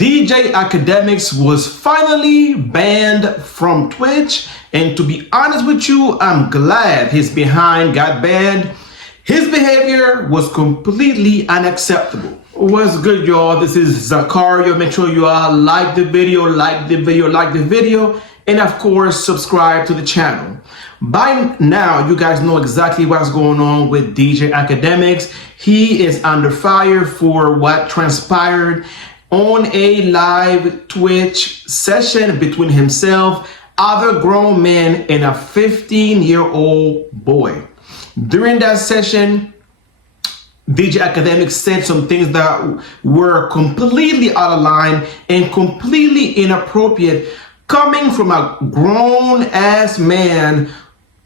DJ AKADEMIKS was finally banned from Twitch, and to be honest with you, I'm glad his behind got banned. His behavior was completely unacceptable. What's good, y'all? This is Zakario. Make sure you all like the video, and of course, subscribe to the channel. By now, you guys know exactly what's going on with DJ AKADEMIKS. He is under fire for what transpired on a live Twitch session between himself, other grown men, and a 15-year-old boy. During that session, DJ AKADEMIKS said some things that were completely out of line and completely inappropriate, coming from a grown-ass man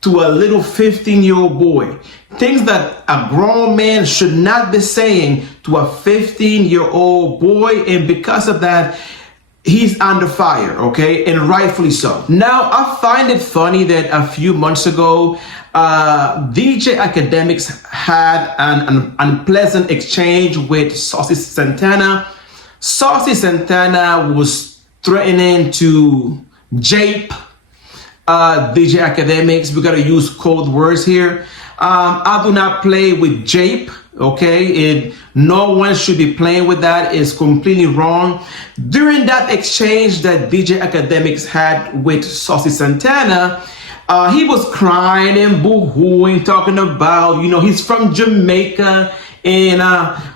to a little 15-year-old boy. Things that a grown man should not be saying to a 15-year-old boy, and because of that, he's under fire, okay? And rightfully so. Now, I find it funny that a few months ago, DJ AKADEMIKS had an unpleasant exchange with Saucy Santana. Saucy Santana was threatening to jape DJ AKADEMIKS. We gotta use code words here. I do not play with jape, okay? No one should be playing with that. It's completely wrong. During that exchange that DJ AKADEMIKS had with Saucy Santana, he was crying and boo-hooing, talking about, you know, he's from Jamaica and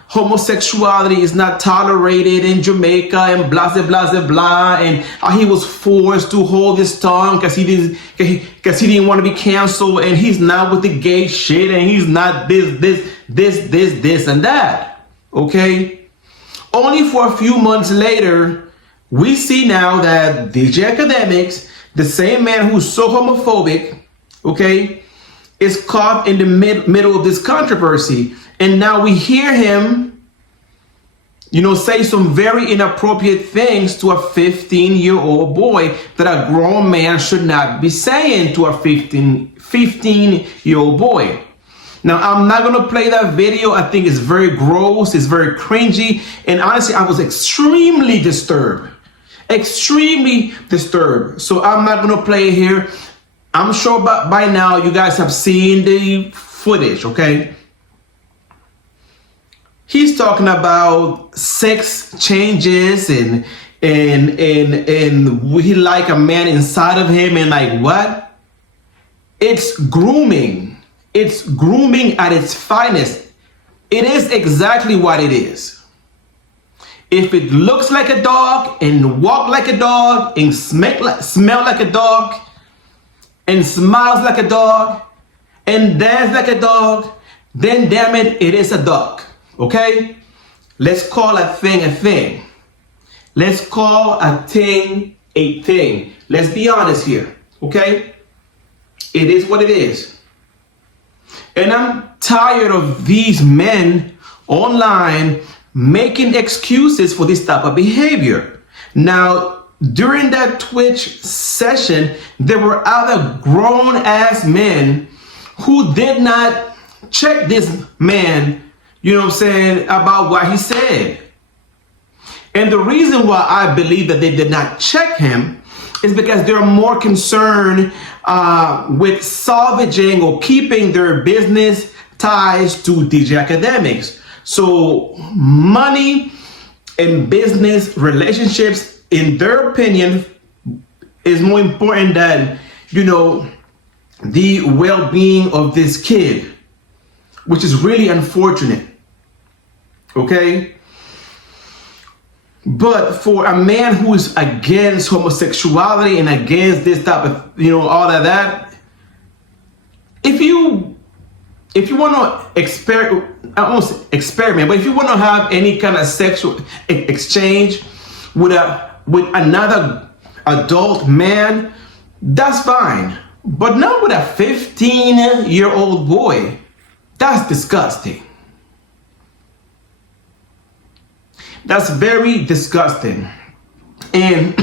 homosexuality is not tolerated in Jamaica and blah, blah, blah, blah, and he was forced to hold his tongue because he didn't want to be canceled, and he's not with the gay shit, and he's not this, and that, okay? Only for a few months later, we see now that DJ AKADEMIKS, the same man who's so homophobic, okay, is caught in the middle of this controversy. And now we hear him, you know, say some very inappropriate things to a 15-year-old boy that a grown man should not be saying to a 15-year-old boy. Now, I'm not going to play that video. I think it's very gross. It's very cringy. And honestly, I was extremely disturbed. Extremely disturbed. So I'm not going to play it here. I'm sure by now you guys have seen the footage, okay? He's talking about sex changes and he like a man inside of him, and like what? It's grooming. It's grooming at its finest. It is exactly what it is. If it looks like a dog and walk like a dog and smell like a dog and smiles like a dog and dance like a dog, then damn it, it is a dog. Okay? Let's call a thing a thing. Let's call a thing a thing. Let's be honest here. Okay? It is what it is. And I'm tired of these men online making excuses for this type of behavior. Now, during that Twitch session, there were other grown-ass men who did not check this man, you know what I'm saying, about what he said. And the reason why I believe that they did not check him is because they're more concerned with salvaging or keeping their business ties to DJ AKADEMIKS. So money and business relationships, in their opinion, is more important than, you know, the well-being of this kid, which is really unfortunate, okay? But for a man who is against homosexuality and against this type of, you know, all of that, if you want to experiment, but if you want to have any kind of sexual exchange with another adult man, that's fine. But not with a 15-year-old boy. That's disgusting. That's very disgusting. And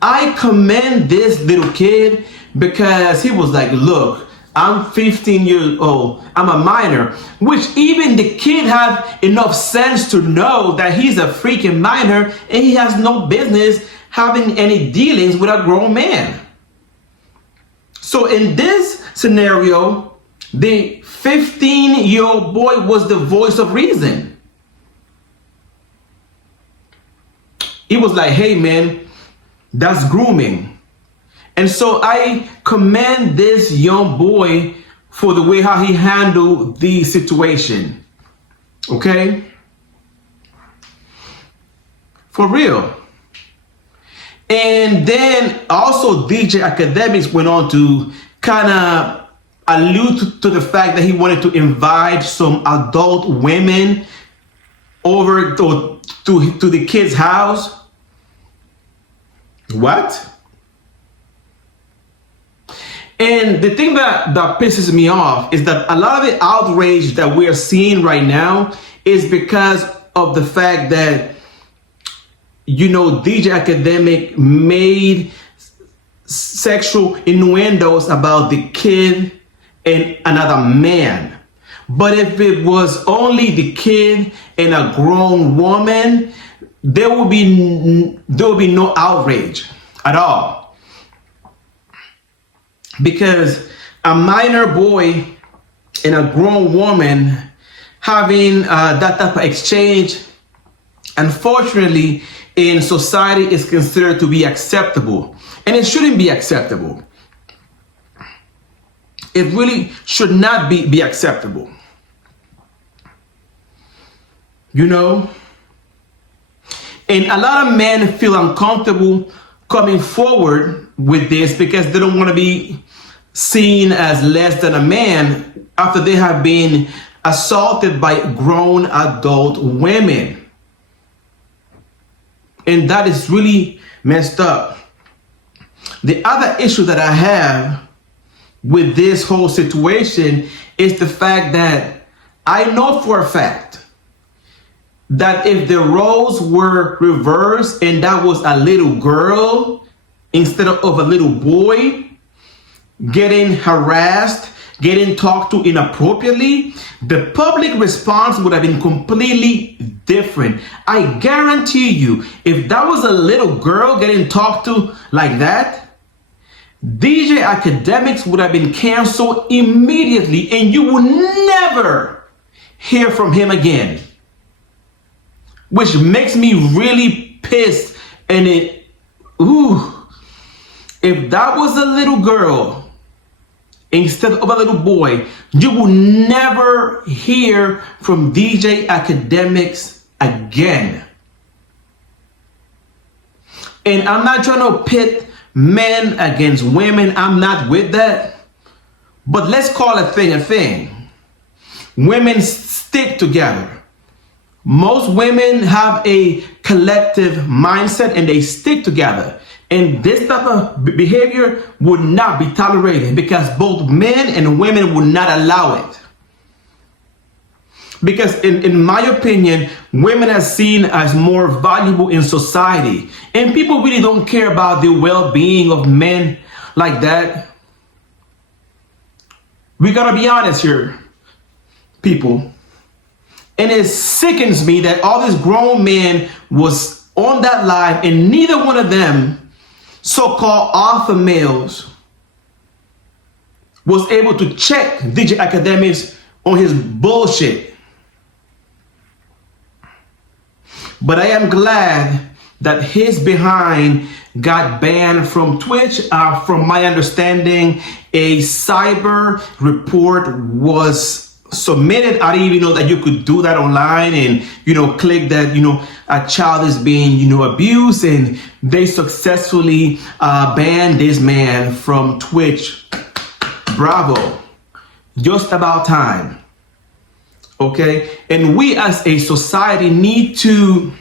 I commend this little kid because he was like, look, I'm 15 years old. I'm a minor, which even the kid have enough sense to know that he's a freaking minor and he has no business having any dealings with a grown man. So in this scenario, the 15-year-old boy was the voice of reason. He was like, hey man, that's grooming. And so I commend this young boy for the way how he handled the situation. Okay? For real. And then also DJ AKADEMIKS went on to kind of allude to the fact that he wanted to invite some adult women over to the kid's house. What? And the thing that pisses me off is that a lot of the outrage that we're seeing right now is because of the fact that, you know, DJ AKADEMIKS made sexual innuendos about the kid and another man. But if it was only the kid and a grown woman, there will be no outrage at all. Because a minor boy and a grown woman having that type of exchange, unfortunately, in society is considered to be acceptable. And it shouldn't be acceptable. It really should not be acceptable. You know? And a lot of men feel uncomfortable coming forward with this because they don't want to be seen as less than a man after they have been assaulted by grown adult women. And that is really messed up. The other issue that I have with this whole situation is the fact that I know for a fact that if the roles were reversed and that was a little girl instead of a little boy getting harassed, getting talked to inappropriately, the public response would have been completely different. I guarantee you, if that was a little girl getting talked to like that, DJ AKADEMIKS would have been canceled immediately and you will never hear from him again. Which makes me really pissed. And if that was a little girl instead of a little boy, you will never hear from DJ AKADEMIKS again. And I'm not trying to pit men against women. I'm not with that. But let's call a thing a thing. Women stick together. Most women have a collective mindset and they stick together. And this type of behavior would not be tolerated because both men and women would not allow it. Because in my opinion, women are seen as more valuable in society. And people really don't care about the well-being of men like that. We gotta be honest here, people. And it sickens me that all these grown men was on that live and neither one of them, so-called alpha males, was able to check DJ AKADEMIKS on his bullshit. But I am glad that his behind got banned from Twitch. From my understanding, a cyber report was submitted. I didn't even know that you could do that online and, click that, a child is being, abused, and they successfully banned this man from Twitch. Bravo. Just about time. Okay, and we as a society need to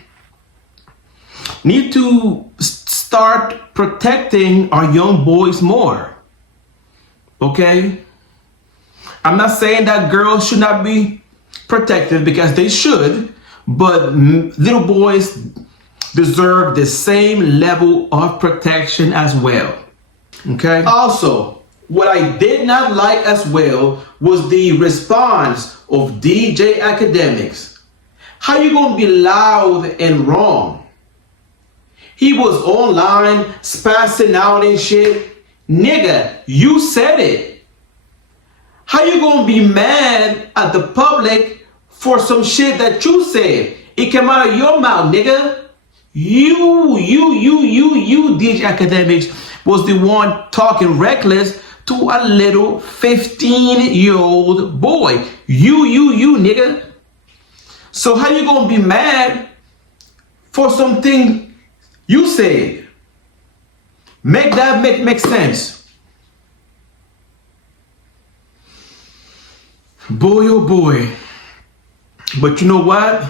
start protecting our young boys more. Okay, I'm not saying that girls should not be protected because they should, but little boys deserve the same level of protection as well. Okay, also, what I did not like as well was the response of DJ AKADEMIKS. How you gonna be loud and wrong? He was online spazzing out and shit. Nigga, you said it. How you gonna be mad at the public for some shit that you said? It came out of your mouth, nigga. You, DJ AKADEMIKS was the one talking reckless to a little 15-year-old boy. You, nigga. So how you gonna be mad for something you said? Make that make sense. Boy, oh boy. But you know what?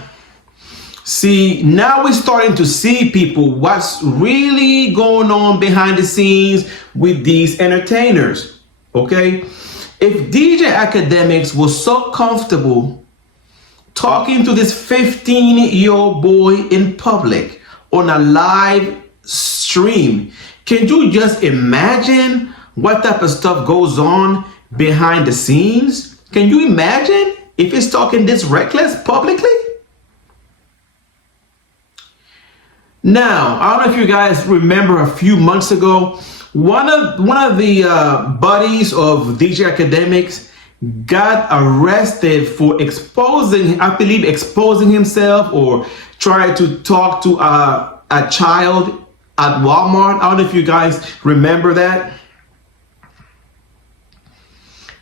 See, now we're starting to see people what's really going on behind the scenes with these entertainers, okay? If DJ AKADEMIKS was so comfortable talking to this 15-year-old boy in public on a live stream, can you just imagine what type of stuff goes on behind the scenes? Can you imagine if he's talking this reckless publicly? Now, I don't know if you guys remember a few months ago, one of the buddies of DJ AKADEMIKS got arrested for exposing himself or trying to talk to a child at Walmart. I don't know if you guys remember that.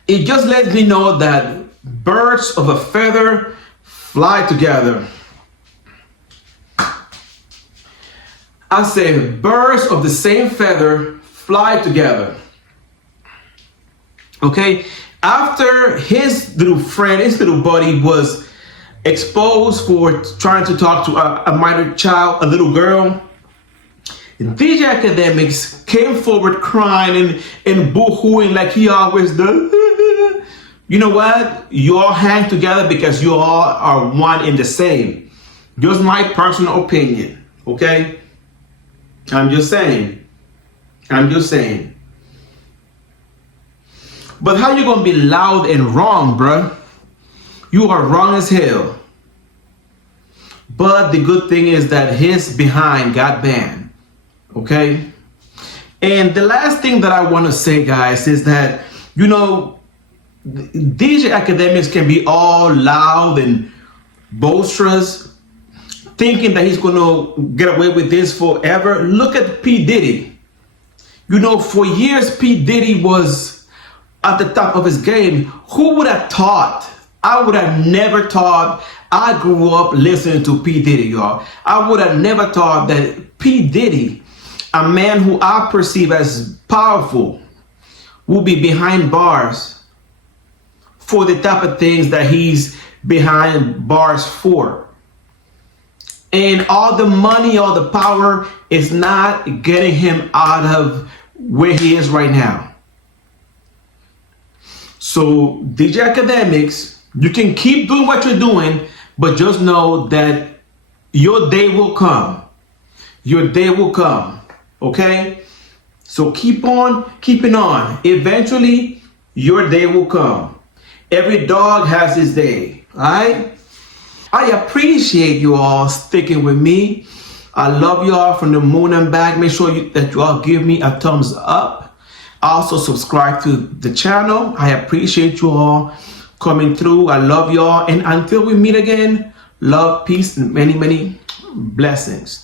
It just lets me know that birds of a feather fly together. I say birds of the same feather fly together. Okay, after his little friend, his little buddy was exposed for trying to talk to a minor child, a little girl, DJ AKADEMIKS came forward crying and boo-hooing like he always does. You know what? You all hang together because you all are one and the same. Just my personal opinion, okay? I'm just saying. But how you gonna be loud and wrong, bruh? You are wrong as hell. But the good thing is that his behind got banned, okay? And the last thing that I want to say, guys, is that, you know, DJ AKADEMIKS can be all loud and boisterous, thinking that he's gonna get away with this forever. Look at P. Diddy. You know, for years P. Diddy was at the top of his game. Who would have thought? I would have never thought. I grew up listening to P. Diddy, y'all. I would have never thought that P. Diddy, a man who I perceive as powerful, will be behind bars for the type of things that he's behind bars for. And all the money, all the power is not getting him out of where he is right now. So DJ AKADEMIKS, you can keep doing what you're doing, but just know that your day will come. Your day will come, okay? So keep on keeping on. Eventually, your day will come. Every dog has his day, all right? I appreciate you all sticking with me. I love you all from the moon and back. Make sure that you all give me a thumbs up. Also subscribe to the channel. I appreciate you all coming through. I love you all. And until we meet again, love, peace, and many, many blessings.